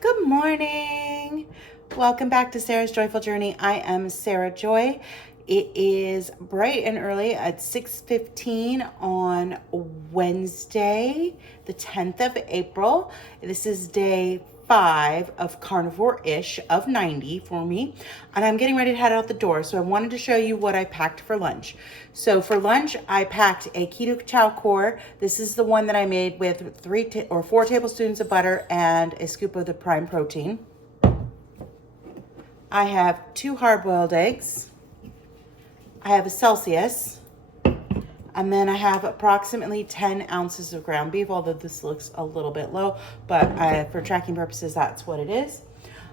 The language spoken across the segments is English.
Good morning. Welcome back to Sarah's Joyful Journey. I am Sarah Joy. It is bright and early at 6:15 on Wednesday, the 10th of April. This is day 5 of Carnivorish of 90 for me, and I'm getting ready to head out the door. So I wanted to show you what I packed for lunch. So for lunch, I packed a keto chow core. This is the one that I made with 4 tablespoons of butter and a scoop of the prime protein. I have 2 hard-boiled eggs. I have a Celsius, and then I have approximately 10 ounces of ground beef, although this looks a little bit low, but for tracking purposes, that's what it is.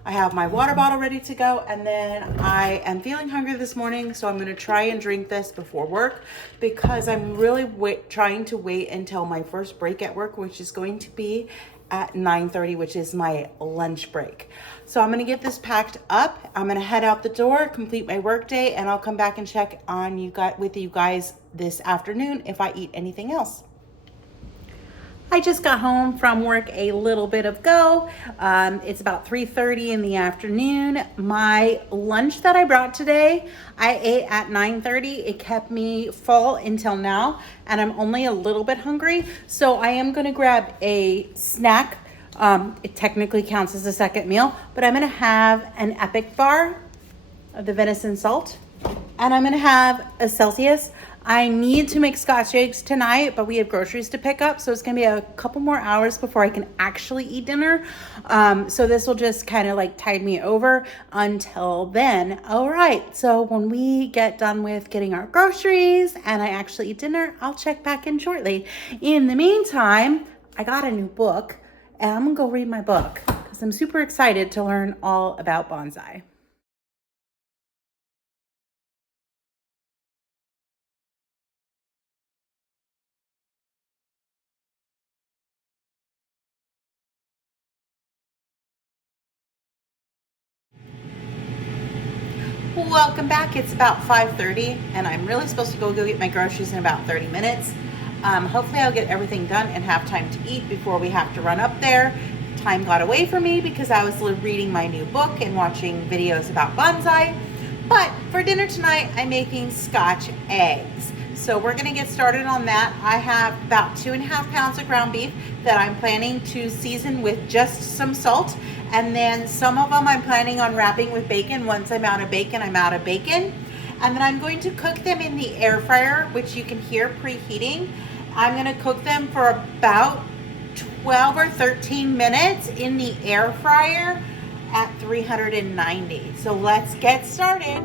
I have my water bottle ready to go, and then I am feeling hungry this morning, so I'm going to try and drink this before work because I'm really trying to wait until my first break at work, which is going to be at 9:30, which is my lunch break. So I'm going to get this packed up. I'm going to head out the door, complete my work day, and I'll come back and check on with you guys this afternoon if I eat anything else. I just got home from work a little bit ago. It's about 3:30 in the afternoon. My lunch that I brought today, I ate at 9:30. It kept me full until now, and I'm only a little bit hungry. So I am gonna grab a snack. It technically counts as a second meal, but I'm gonna have an Epic bar of the venison salt, and I'm gonna have a Celsius. I need to make Scotch eggs tonight, but we have groceries to pick up, so it's gonna be a couple more hours before I can actually eat dinner. So this will just kind of like tide me over until then. All right, so when we get done with getting our groceries and I actually eat dinner, I'll check back in shortly. In the meantime, I got a new book, and I'm gonna go read my book because I'm super excited to learn all about bonsai. Welcome back. It's about 5:30, and I'm really supposed to go get my groceries in about 30 minutes. Hopefully I'll get everything done and have time to eat before we have to run up there. Time got away from me because I was reading my new book and watching videos about bonsai. But for dinner tonight, I'm making Scotch eggs. So we're gonna get started on that. I have about 2.5 pounds of ground beef that I'm planning to season with just some salt. And then some of them I'm planning on wrapping with bacon. Once I'm out of bacon, I'm out of bacon. And then I'm going to cook them in the air fryer, which you can hear preheating. I'm gonna cook them for about 12 or 13 minutes in the air fryer at 390. So let's get started.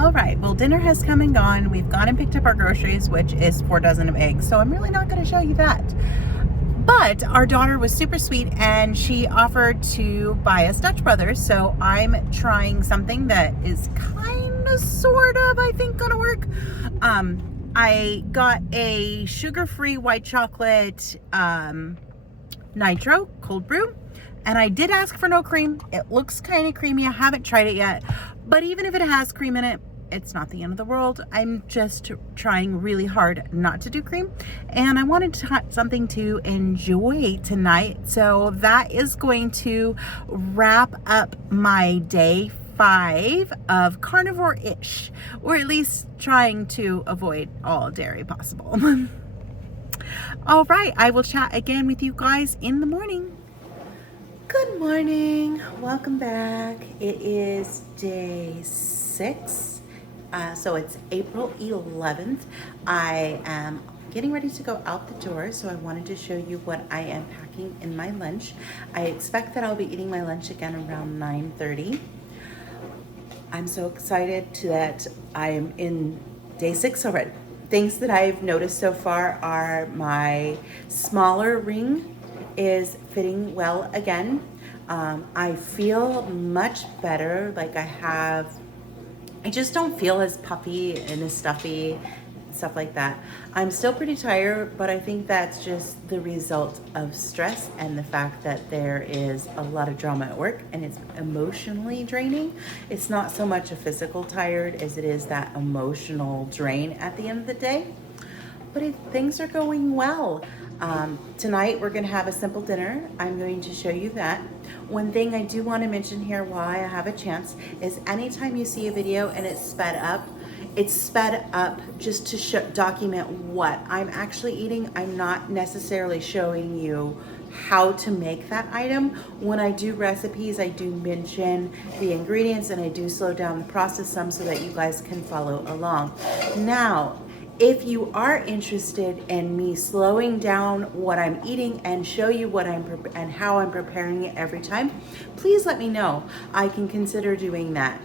All right, well, dinner has come and gone. We've gone and picked up our groceries, which is 4 dozen of eggs. So I'm really not going to show you that. But our daughter was super sweet and she offered to buy us Dutch Brothers. So I'm trying something that is kind of, sort of, I think, going to work. I got a sugar-free white chocolate nitro cold brew. And I did ask for no cream. It looks kind of creamy. I haven't tried it yet. But even if it has cream in it, it's not the end of the world. I'm just trying really hard not to do cream. And I wanted something to enjoy tonight. So that is going to wrap up my day 5 of Carnivore-ish. Or at least trying to avoid all dairy possible. All right, I will chat again with you guys in the morning. Good morning, welcome back. It is day 6, so it's April 11th. I am getting ready to go out the door, so I wanted to show you what I am packing in my lunch. I expect that I'll be eating my lunch again around 9:30. I'm so excited that I am in day 6 already. Things that I've noticed so far are my smaller ring is fitting well again. I feel much better, like I just don't feel as puffy and as stuffy, stuff like that. I'm still pretty tired, but I think that's just the result of stress and the fact that there is a lot of drama at work and it's emotionally draining. It's not so much a physical tired as it is that emotional drain at the end of the day. But things are going well. Tonight we're gonna have a simple dinner. I'm going to show you that. One thing I do want to mention here while I have a chance is anytime you see a video and it's sped up just to document what I'm actually eating. I'm not necessarily showing you how to make that item. When I do recipes, I do mention the ingredients and I do slow down the process some so that you guys can follow along. Now, if you are interested in me slowing down what I'm eating and show you what and how I'm preparing it every time, please let me know. I can consider doing that.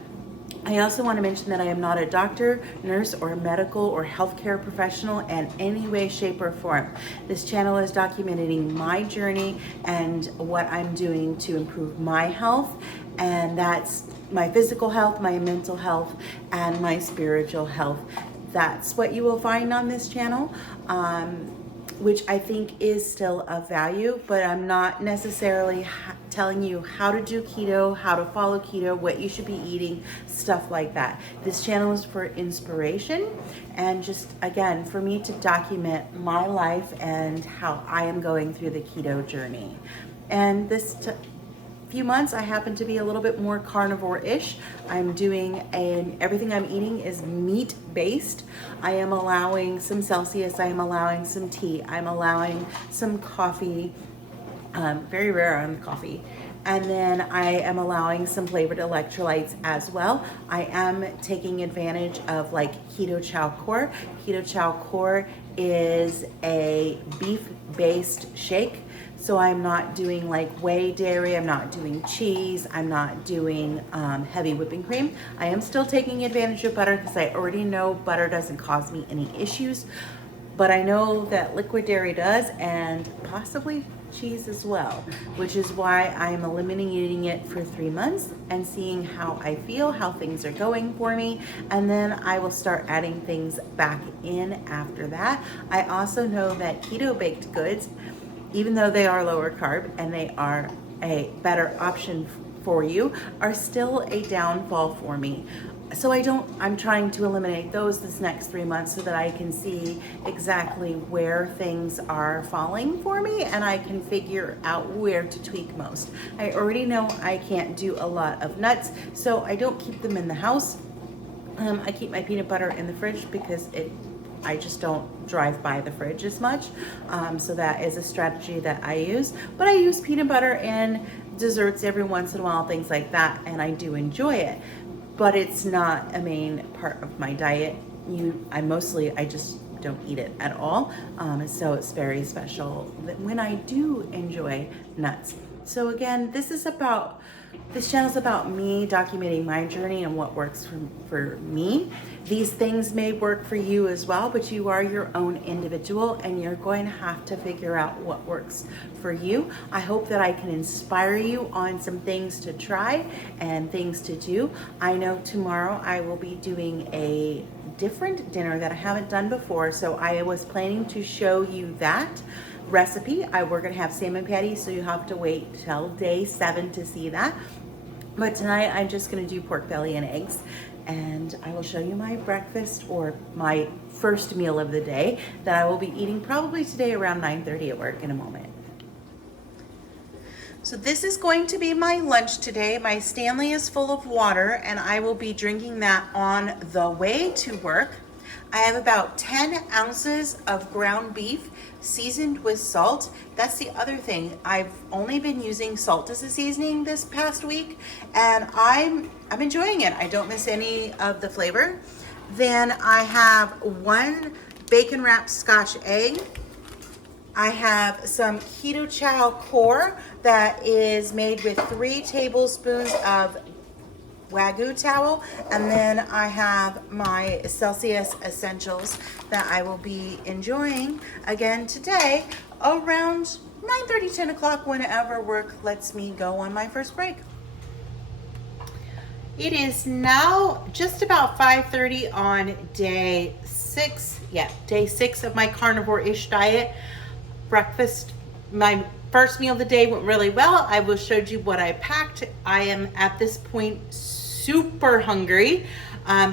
I also want to mention that I am not a doctor, nurse, or medical or healthcare professional in any way, shape, or form. This channel is documenting my journey and what I'm doing to improve my health, and that's my physical health, my mental health, and my spiritual health. That's what you will find on this channel, which I think is still of value, but I'm not necessarily telling you how to do keto, how to follow keto, what you should be eating, stuff like that. This channel is for inspiration and just, again, for me to document my life and how I am going through the keto journey. And this few months I happen to be a little bit more carnivore-ish. I'm doing everything I'm eating is meat based. I am allowing some Celsius, I am allowing some tea, I'm allowing some coffee, very rare on coffee, and then I am allowing some flavored electrolytes as well. I am taking advantage of like Keto Chow Core. Keto Chow Core is a beef based shake. So I'm not doing like whey dairy, I'm not doing cheese, I'm not doing heavy whipping cream. I am still taking advantage of butter because I already know butter doesn't cause me any issues, but I know that liquid dairy does, and possibly cheese as well, which is why I'm eliminating it for 3 months and seeing how I feel, how things are going for me, and then I will start adding things back in after that. I also know that keto baked goods, even though they are lower carb and they are a better option for you, are still a downfall for me. So I'm trying to eliminate those this next 3 months so that I can see exactly where things are falling for me and I can figure out where to tweak most. I already know I can't do a lot of nuts, so I don't keep them in the house. I keep my peanut butter in the fridge because I just don't drive by the fridge as much. So that is a strategy that I use. But I use peanut butter in desserts every once in a while, things like that, and I do enjoy it. But it's not a main part of my diet. I just don't eat it at all. So it's very special when I do enjoy nuts. So again, this channel's about me documenting my journey and what works for me. These things may work for you as well, but you are your own individual and you're going to have to figure out what works for you. I hope that I can inspire you on some things to try and things to do. I know tomorrow I will be doing a different dinner that I haven't done before, so I was planning to show you that recipe. We're gonna have salmon patties, so you have to wait till day 7 to see that. But tonight I'm just gonna do pork belly and eggs, and I will show you my breakfast, or my first meal of the day, that I will be eating probably today around 9:30 at work in a moment. So this is going to be my lunch today. My Stanley is full of water and I will be drinking that on the way to work. I have about 10 ounces of ground beef seasoned with salt. That's the other thing. I've only been using salt as a seasoning this past week, and I'm enjoying it. I don't miss any of the flavor. Then I have 1 bacon wrapped Scotch egg. I have some Keto Chow core that is made with 3 tablespoons of Wagyu towel, and then I have my Celsius essentials that I will be enjoying again today around 9:30, 10 o'clock, whenever work lets me go on my first break. It is now just about 5:30 on day 6. Yeah, day 6 of my carnivore-ish diet. Breakfast, my first meal of the day went really well. I will showed you what I packed. I am at this point super hungry.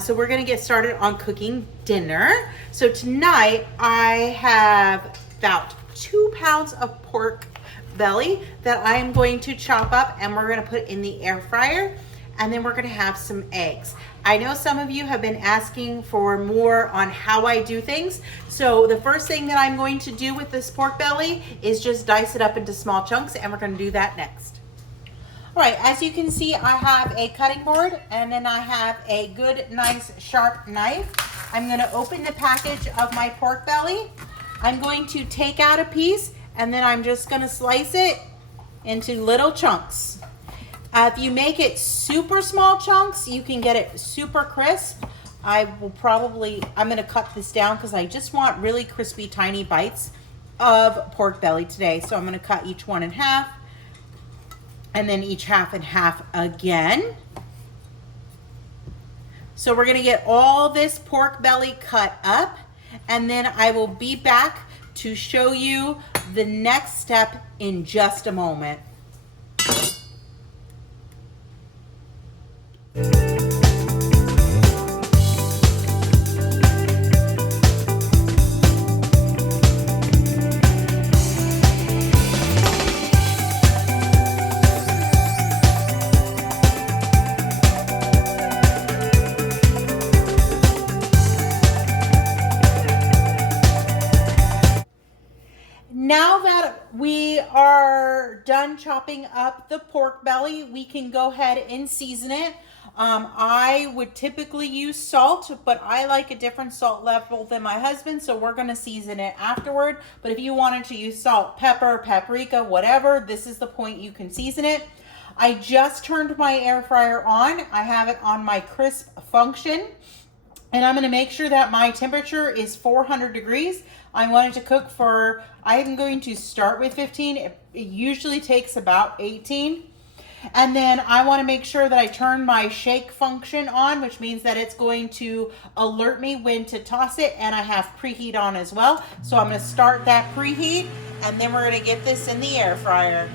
So we're gonna get started on cooking dinner. So tonight I have about 2 pounds of pork belly that I am going to chop up and we're gonna put in the air fryer. And then we're gonna have some eggs. I know some of you have been asking for more on how I do things. So the first thing that I'm going to do with this pork belly is just dice it up into small chunks, and we're gonna do that next. All right, as you can see, I have a cutting board and then I have a good, nice, sharp knife. I'm gonna open the package of my pork belly. I'm going to take out a piece and then I'm just gonna slice it into little chunks. If you make it super small chunks, you can get it super crisp. I'm gonna cut this down because I just want really crispy, tiny bites of pork belly today. So I'm gonna cut each one in half and then each half in half again. So we're gonna get all this pork belly cut up, and then I will be back to show you the next step in just a moment. Now that we are done chopping up the pork belly, we can go ahead and season it. I would typically use salt, but I like a different salt level than my husband, so we're gonna season it afterward. But if you wanted to use salt, pepper, paprika, whatever, this is the point you can season it. I just turned my air fryer on. I have it on my crisp function. And I'm gonna make sure that my temperature is 400 degrees. I want it to cook for, I'm going to start with 15. It usually takes about 18. And then I wanna make sure that I turn my shake function on, which means that it's going to alert me when to toss it, and I have preheat on as well. So I'm gonna start that preheat, and then we're gonna get this in the air fryer.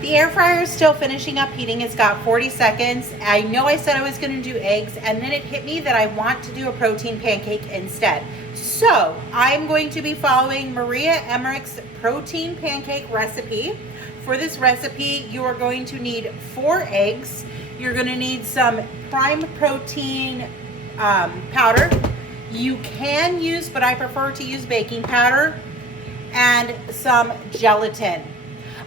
The air fryer is still finishing up heating. It's got 40 seconds. I know I said I was gonna do eggs, and then it hit me that I want to do a protein pancake instead. So I'm going to be following Maria Emmerich's protein pancake recipe. For this recipe, you are going to need 4 eggs. You're gonna need some prime protein powder. You can use, but I prefer to use baking powder, and some gelatin.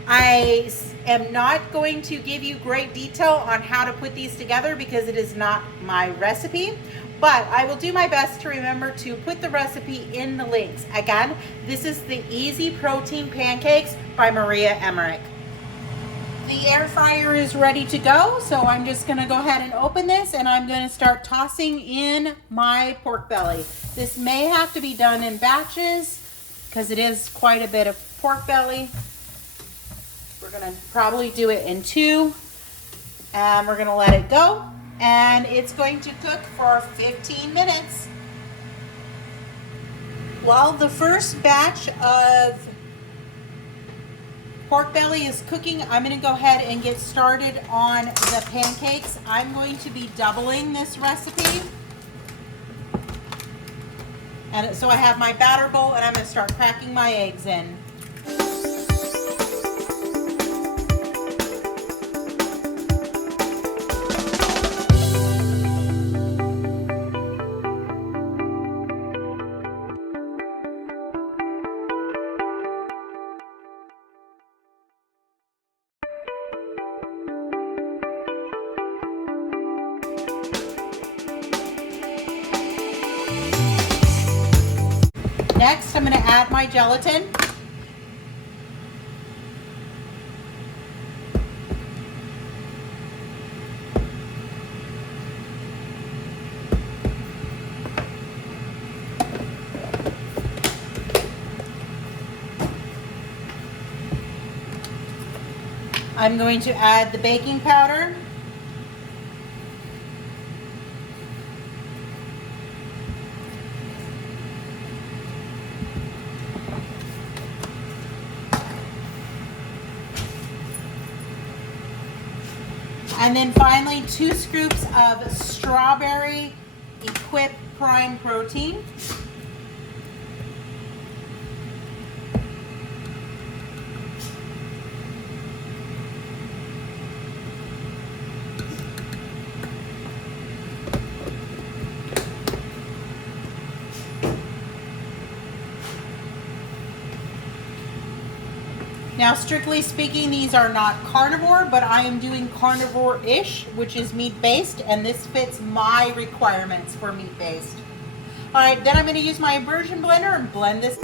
I am not going to give you great detail on how to put these together because it is not my recipe, but I will do my best to remember to put the recipe in the links. Again, this is the Easy Protein Pancakes by Maria Emmerich. The air fryer is ready to go, so I'm just gonna go ahead and open this, and I'm gonna start tossing in my pork belly. This may have to be done in batches because it is quite a bit of pork belly. We're gonna probably do it in 2, and we're gonna let it go, and it's going to cook for 15 minutes. While the first batch of pork belly is cooking, I'm gonna go ahead and get started on the pancakes. I'm going to be doubling this recipe. And so I have my batter bowl, and I'm gonna start cracking my eggs in. Next, I'm going to add my gelatin. I'm going to add the baking powder. And then finally, 2 scoops of strawberry Equip Prime Protein. Now, strictly speaking, these are not carnivore, but I am doing carnivore-ish, which is meat-based, and this fits my requirements for meat-based. All right, then I'm going to use my immersion blender and blend this.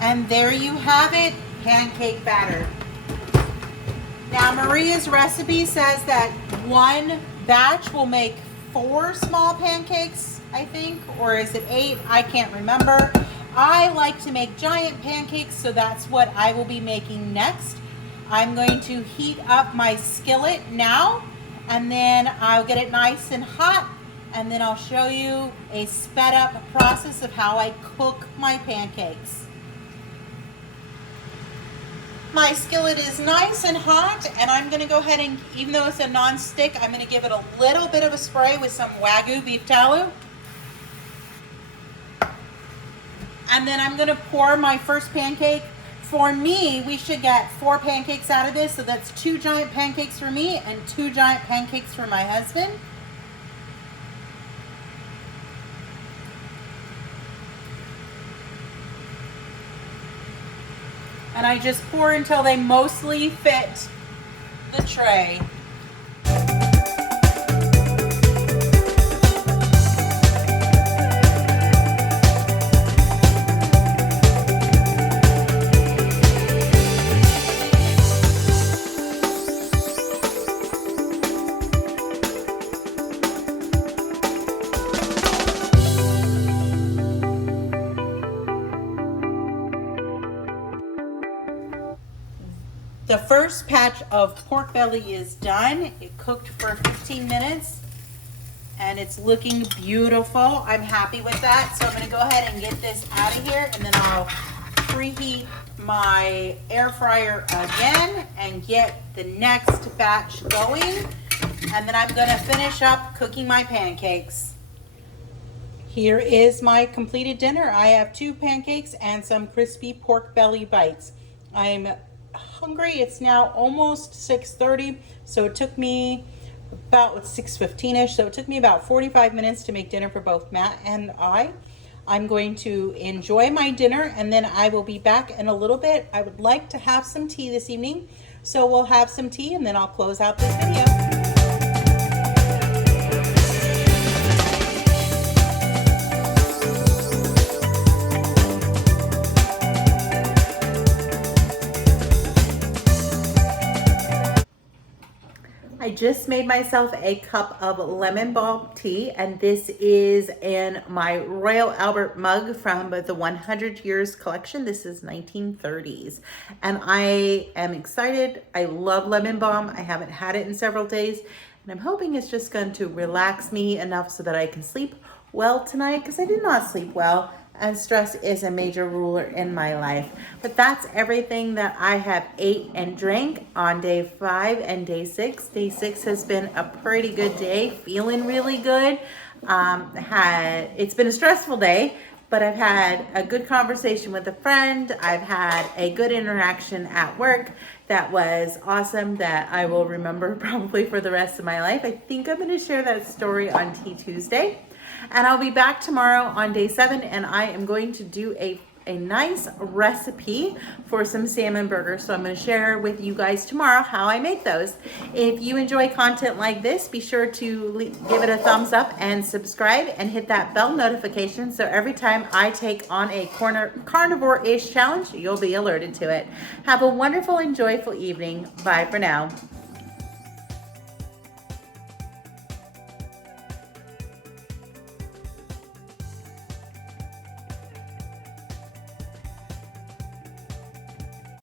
And there you have it, pancake batter. Now, Maria's recipe says that 1 batch will make 4 small pancakes, I think, or is it 8? I can't remember. I like to make giant pancakes, so that's what I will be making next. I'm going to heat up my skillet now, and then I'll get it nice and hot, and then I'll show you a sped up process of how I cook my pancakes. My skillet is nice and hot, and I'm going to go ahead and, even though it's a non-stick, I'm going to give it a little bit of a spray with some Wagyu beef tallow. And then I'm going to pour my first pancake. For me, we should get 4 pancakes out of this, so that's 2 giant pancakes for me and 2 giant pancakes for my husband. And I just pour until they mostly fit the tray. The first batch of pork belly is done. It cooked for 15 minutes and it's looking beautiful. I'm happy with that. So I'm going to go ahead and get this out of here, and then I'll preheat my air fryer again and get the next batch going. And then I'm going to finish up cooking my pancakes. Here is my completed dinner. I have 2 pancakes and some crispy pork belly bites. I'm hungry. It's now almost 6:30, so it took me about 6:15ish, so it took me about 45 minutes to make dinner for both Matt and I. I'm going to enjoy my dinner, and then I will be back in a little bit. I would like to have some tea this evening, so we'll have some tea and then I'll close out this video. I just made myself a cup of lemon balm tea, and this is in my Royal Albert mug from the 100 Years collection. This is 1930s, and I am excited. I love lemon balm. I haven't had it in several days, and I'm hoping it's just going to relax me enough so that I can sleep well tonight, because I did not sleep well. And stress is a major ruler in my life. But that's everything that I have ate and drank on day 5 and day 6. Day 6 has been a pretty good day, feeling really good. It's been a stressful day, but I've had a good conversation with a friend. I've had a good interaction at work that was awesome, that I will remember probably for the rest of my life. I think I'm going to share that story on Tea Tuesday. And I'll be back tomorrow on day 7, and I am going to do a nice recipe for some salmon burgers. So I'm going to share with you guys tomorrow how I make those. If you enjoy content like this, be sure to give it a thumbs up and subscribe and hit that bell notification so every time I take on a carnivore-ish challenge, you'll be alerted to it. Have a wonderful and joyful evening. Bye for now.